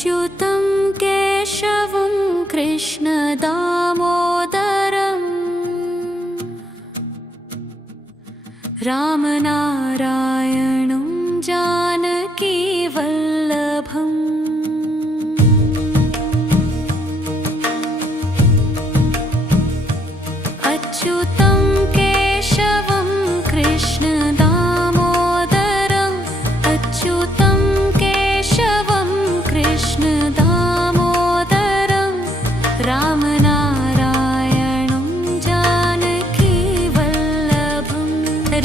अच्युतं केशवं कृष्णदामोदरम् रामनारायणं जानकीवल्लभम् अच्युतं केशवं कृष्णदामोदरम् अच्युतं केशवं कृष्णदामोदरं रामनारायणं जानकीवल्लभं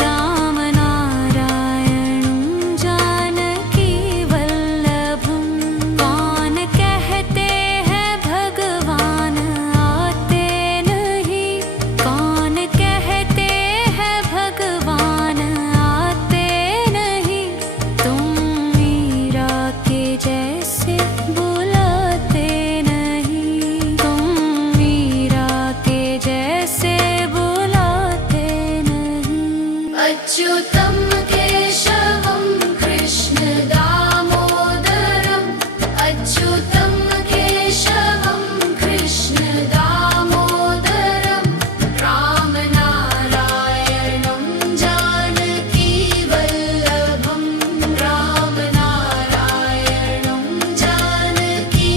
रामनारायणं जानकीवल्लभं कौन कहते हैं भगवान आते नहीं कौन कहते हैं भगवान आते नहीं तुम मीरा के जैसे बुलाते नहीं तुम मीरा के जैसे बुलाते नहीं अच्युतं केशवं कृष्णदामोदरम् अच्युतं केशवं कृष्णदामोदरं रामनारायणं जानकीवल्लभं रामनारायणं जानकीवल्लभम्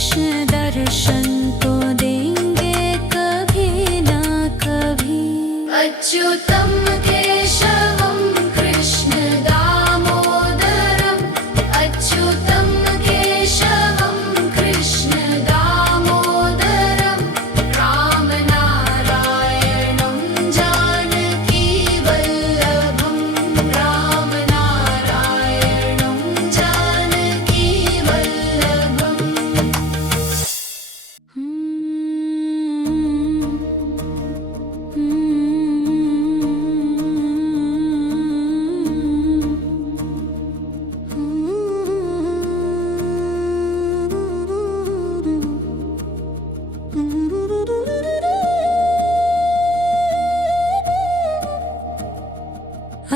कृष्ण दर्शन तो देंगे कभी ना कभी। अच्युतं केशवं कृष्ण दामोदरम् अच्युतं केशवं कृष्ण दामोदरम् रामनारायणं जानकी वल्लभं रामनारायणं जानकी वल्लभम्।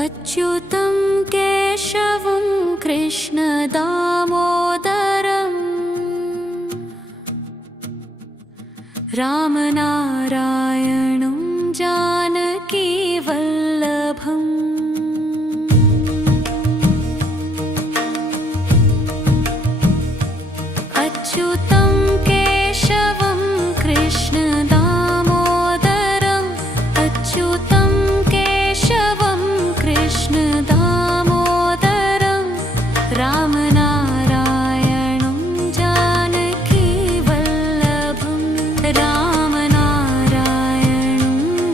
अच्युतं केशवं कृष्ण दामोदरम् रामनारायणं जानकी वल्लभम्। अच्युतं केशवं कृष्ण दामोदरम् अच्युतं केशवं कृष्ण दामोदरम् रामनारायणं जानकी वल्लभम् रामनारायणं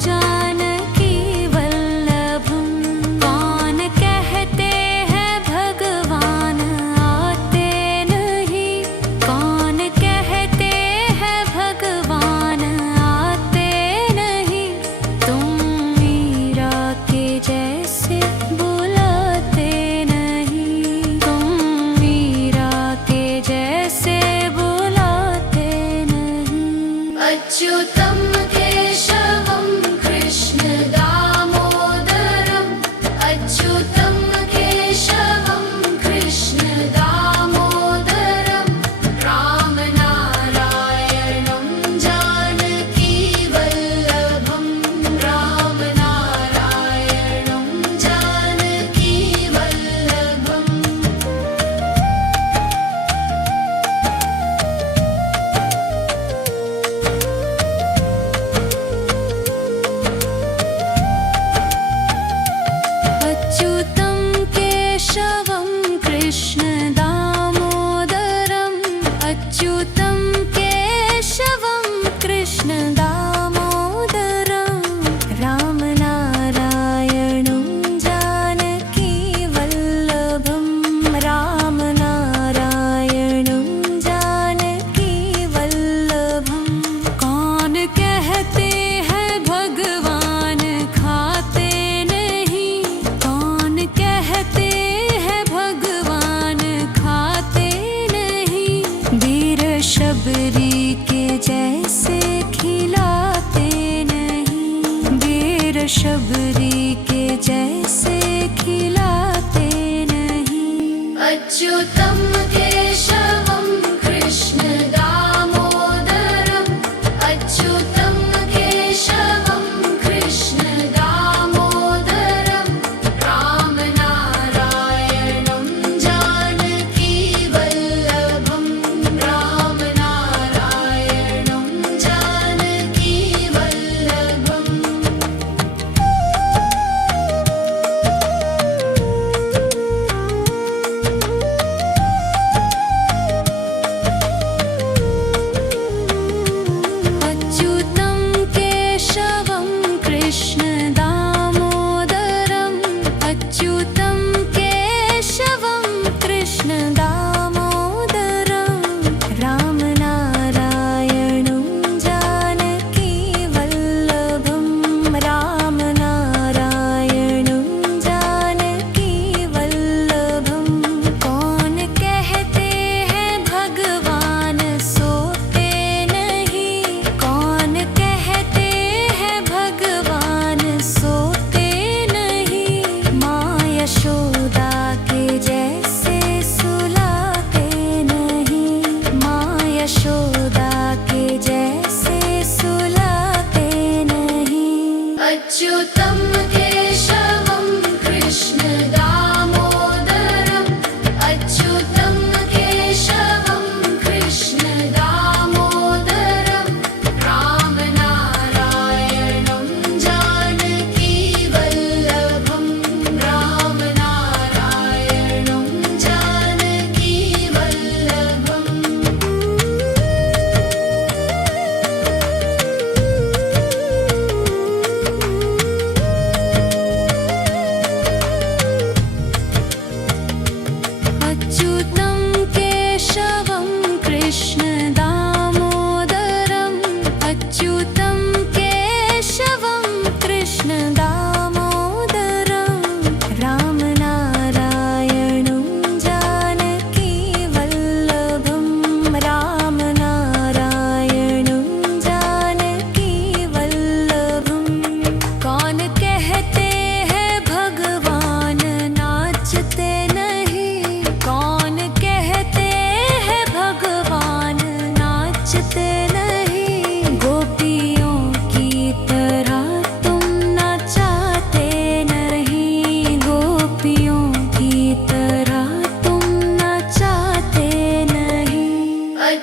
जानकी वल्लभम्। कौन कहते हैं भगवान आते नहीं कौन कहते हैं भगवान आते नहीं तुम मीरा के जैसे बुलाते नहीं तुम मीरा के जैसे बुलाते नहीं। अच्युतं केशवं कृष्ण दामोदरम् अच्युतं केशवं कृष्ण दामोदरम् रामनारायणं जानकी वल्लभं रामनारायणं जानकी वल्लभम्। अच्युतं केशवं कृष्ण दामोदरम् अच्युतं केशवं कृष्ण दामोदरम् रामनारायणं जानकी वल्लभं रामनारायणं जानकी वल्लभम्। कौन कहते हैं भगवान खाते नहीं कौन कहते हैं भगवान खाते नहीं वीर शबरी के जैसे खिलाते नहीं वीर शबरी के जैसे खिलाते नहीं। अच्युतं केशवं कृष्ण दामोदरम् अच्युतं केशवं कृष्ण दामोदरम् रामनारायणं जानकी वल्लभं रामनारायणं जानकी वल्लभम्।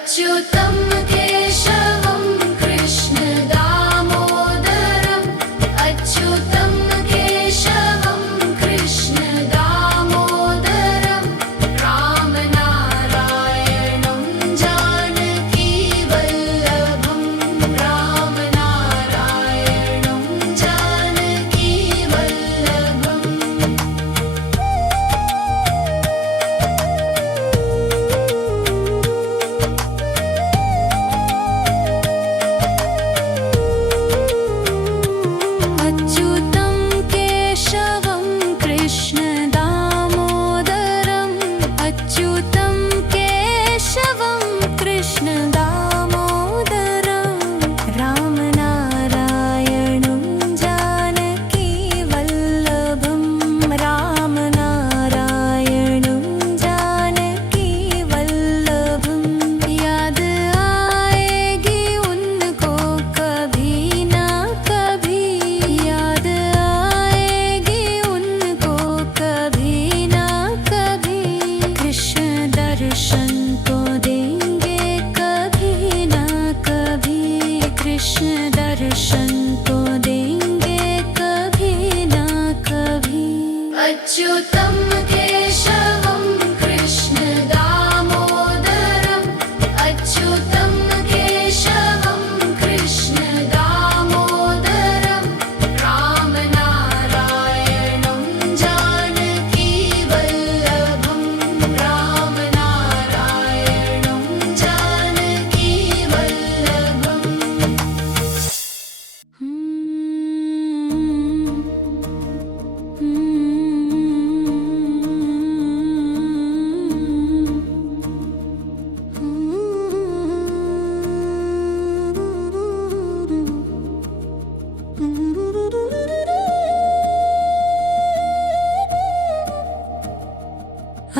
अच्युतं केशवं कृष्ण दामोदरम् अच्युतं केशवं कृष्ण दामोदरम् रामनारायणं जानकी वल्लभं रामनारायणं जानकी वल्लभम् अच्युतं केशवं कृष्ण दामोदरम् अच्युतं केशवं कृष्ण दामोदरम् रामनारायणं जानकी वल्लभं रामनारायणं जानकी वल्लभं याद आएगी उनको कभी ना कभी याद आएगी उनको कभी ना कभी कृष्ण दर्शन तो देंगे कभी ना कभी कृष्ण दर्शन तो देंगे कभी ना कभी अच्युतं केशवं कृष्ण दामोदरम् अच्युतं केशवं कृष्ण दामोदरम् रामनारायणं जानकी वल्लभं रामनारायणं जानकी वल्लभम्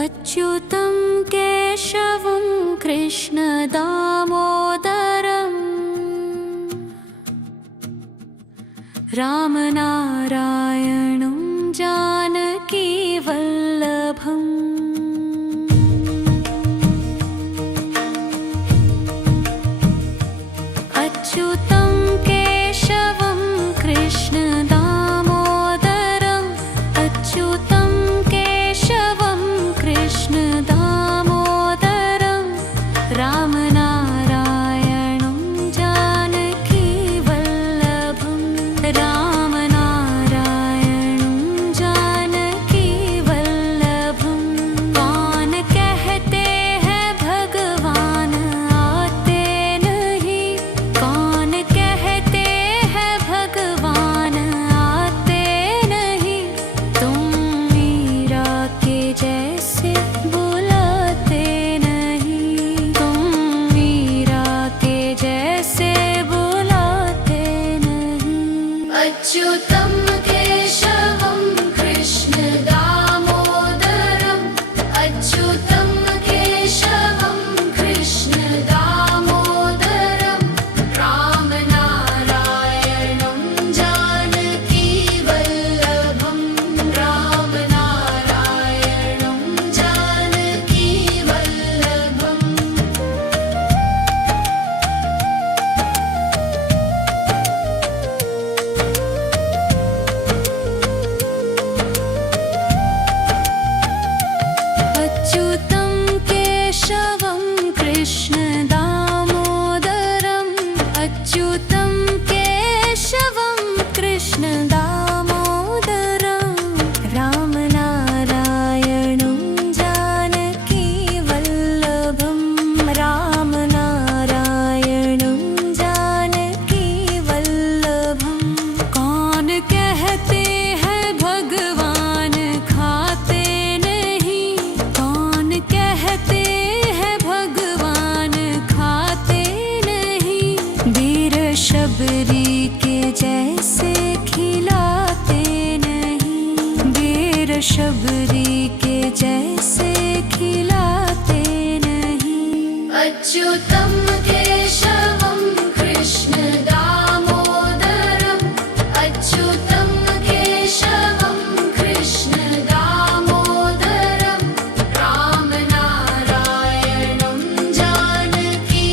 अच्युतं केशवं कृष्ण दामोदरम् रामनारायणं जानकी वल्लभम् अच्युतं केशवं कृष्ण दामोदरम् अच्युतं केशवं कृष्ण दामोदरम् रामनारायणं जानकी वल्लभं रामनारायणं जानकी वल्लभं कौन कहते हैं भगवान आते नहीं कौन कहते हैं भगवान आते नहीं तुम मीरा के जैसे बुलाते नहीं तुम मीरा के जैसे बुलाते नहीं अच्युतं केशवं कृष्ण दामोदरम् अच्युतं केशवं कृष्ण दामोदरम् रामनारायणं जानकी वल्लभं रामनारायणं जानकी वल्लभम् अच्युतं केशवं कृष्ण दामोदरम् अच्युतं केशवं कृष्ण दामोदरम् रामनारायणं जानकी वल्लभं रामनारायणं जानकी वल्लभं कौन कहते हैं भगवान खाते नहीं कौन कहते हैं भगवान खाते नहीं वीर शबरी के जैसे खिलाते नहीं वीर शबरी के जैसे खिलाते नहीं अच्युतं केशवं कृष्ण दामोदरम् अच्युतं केशवं कृष्ण दामोदरम् रामनारायणं जानकी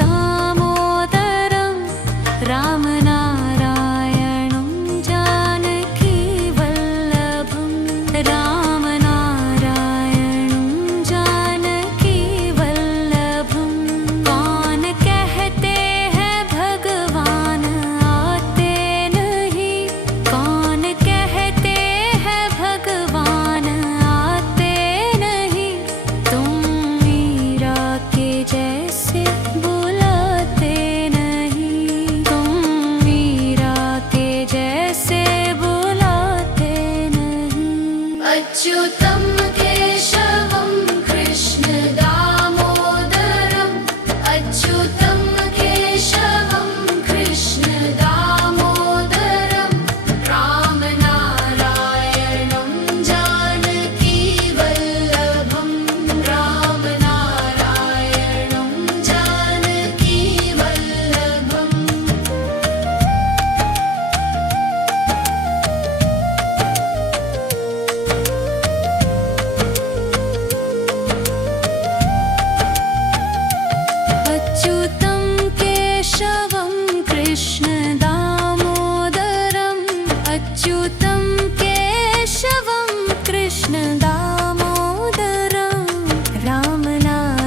दामोदरं रामनारायणं जानकीवल्लभं रामनारायणं जानकीवल्लभं कौन कहते हैं भगवान आते नहीं कौन कहते हैं भगवान आते नहीं तुम मीरा के जैसे बुलाते नहीं तुम मीरा के जैसे बुलाते नहीं अच्युतं केशवं कृष्ण दामोदरम् अच्युतं केशवं कृष्ण दामोदरम् रामनारायणं जानकीवल्लभं रामनारायणं जानकीवल्लभम् अच्युतं केशवं कृष्ण दामोदरम् अच्युतं केशवं कृष्ण दामोदरं रामनारायणं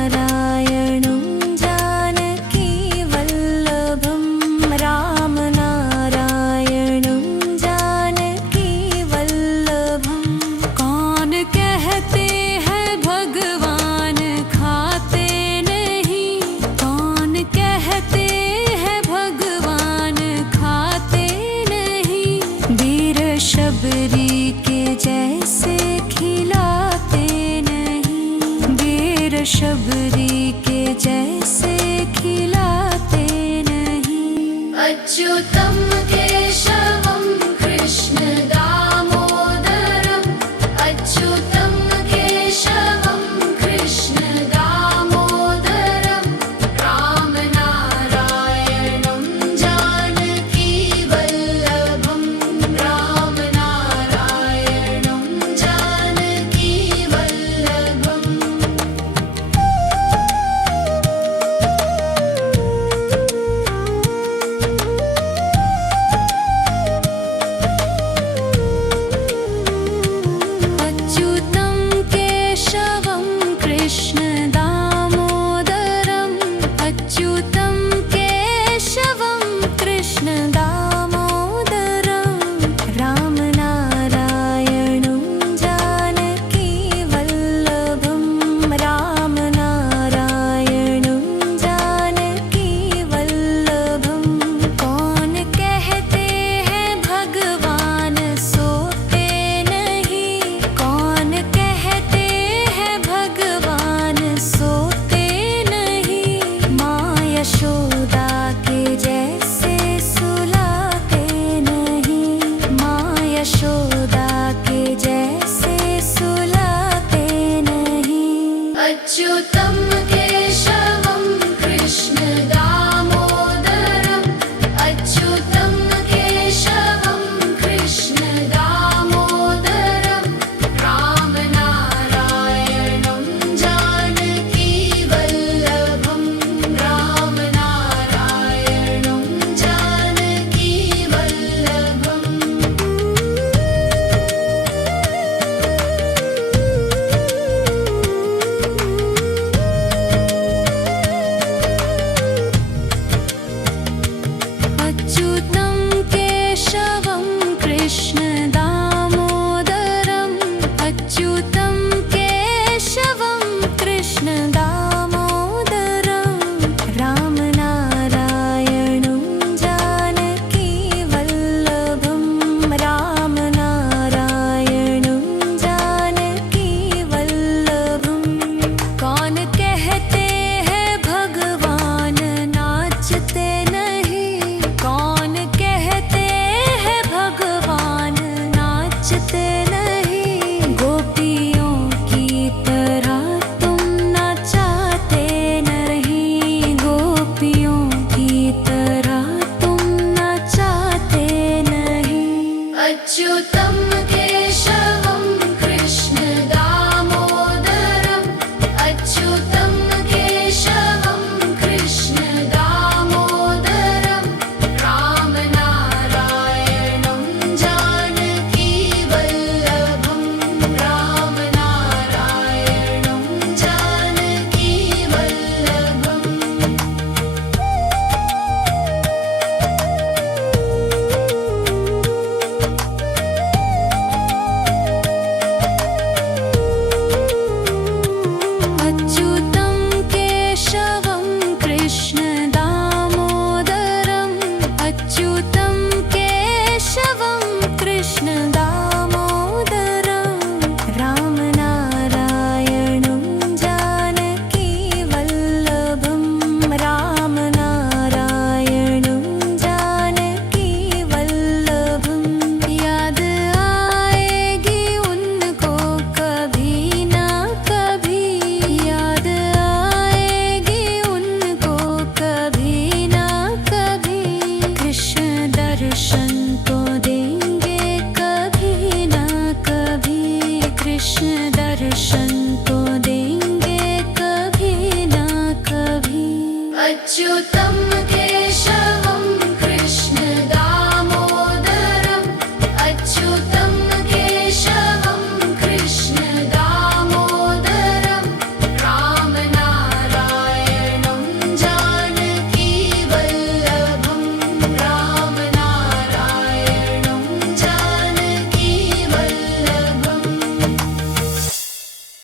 जानकीवल्लभं रामनारायणं जानकीवल्लभं कौन कहते हैं भगवान खाते नहीं कौन कहते हैं भगवान खाते नहीं वीर शबरी के जैसे खिलाते नहीं वीर शबरी के जैसे खिलाते नहीं अच्युतं केशवं कृष्ण दामोदरम् अच्युतं केशवं कृष्ण दामोदरम् रामनारायणं जानकीवल्लभं रामनारायणं जानकीवल्लभम् अच्युतं केशवं कृष्ण दामोदरम् अच्युतं केशवं कृष्ण दामोदरं रामनारायणं जानकीवल्लभं रामनारायणं जानकीवल्लभं कौन कहते हैं भगवान सोते नहीं कौन कहते हैं भगवान सोते नहीं माँ यशोदा के जैसे सुलाते नहीं माँ यशोदा के जैसे सुलाते नहीं अच्युतं केशवं कृष्ण दामोदरम् अच्युतं केशवं कृष्ण दामोदरम् रामनारायणं जानकीवल्लभं रामनारायणं अच्युतं